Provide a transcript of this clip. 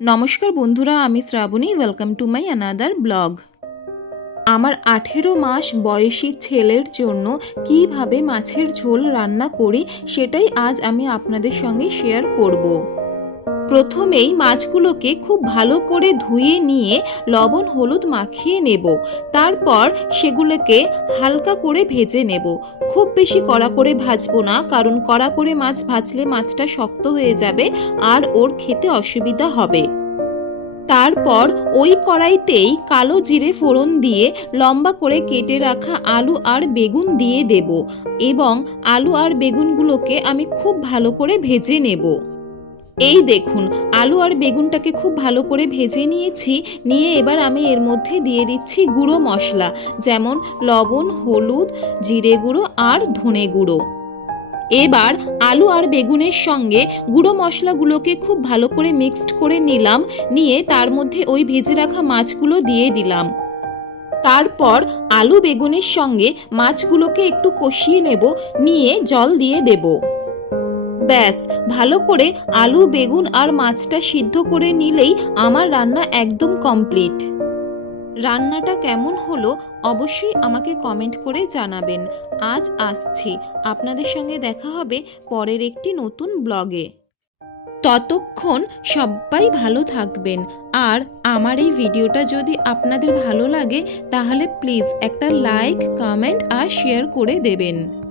নমস্কার বন্ধুরা, আমি Shrabani. Welcome to my another blog আমার আঠেরো মাস বয়সী ছেলের জন্য কীভাবে মাছের ঝোল রান্না করি, সেটাই আজ আমি আপনাদের সঙ্গে শেয়ার করব। প্রথমেই মাছগুলোকে খুব ভালো করে ধুয়ে নিয়ে লবণ হলুদ মাখিয়ে নেব। তারপর সেগুলোকে হালকা করে ভেজে নেব। খুব বেশি কড়া করে ভাজবো না, কারণ কড়া করে মাছ ভাজলে মাছটা শক্ত হয়ে যাবে আর ওর খেতে অসুবিধা হবে। তারপর ওই কড়াইতেই কালো জিরে ফোড়ন দিয়ে লম্বা করে কেটে রাখা আলু আর বেগুন দিয়ে দেব এবং আলু আর বেগুনগুলোকে আমি খুব ভালো করে ভেজে নেব। এই দেখুন, আলু আর বেগুনটাকে খুব ভালো করে ভেজে নিয়েছি, নিয়ে এবার আমি এর মধ্যে দিয়ে দিচ্ছি গুঁড়ো মশলা, যেমন লবণ, হলুদ, জিরে গুঁড়ো আর ধনে গুঁড়ো। এবার আলু আর বেগুনের সঙ্গে গুঁড়ো মশলাগুলোকে খুব ভালো করে মিক্সড করে নিলাম, নিয়ে তার মধ্যে ওই ভেজে রাখা মাছগুলো দিয়ে দিলাম। তারপর আলু বেগুনের সঙ্গে মাছগুলোকে একটু কষিয়ে নেব, নিয়ে জল দিয়ে দেব। ব্যাস, ভালো করে আলু, বেগুন আর মাছটা সিদ্ধ করে নিলেই আমার রান্না একদম কমপ্লিট। রান্নাটা কেমন হলো অবশ্যই আমাকে কমেন্ট করে জানাবেন। আজ আসছি, আপনাদের সঙ্গে দেখা হবে পরের একটি নতুন ব্লগে। ততক্ষণ সবাই ভালো থাকবেন। আর আমার এই ভিডিওটা যদি আপনাদের ভালো লাগে, তাহলে প্লিজ একটা লাইক, কমেন্ট আর শেয়ার করে দেবেন।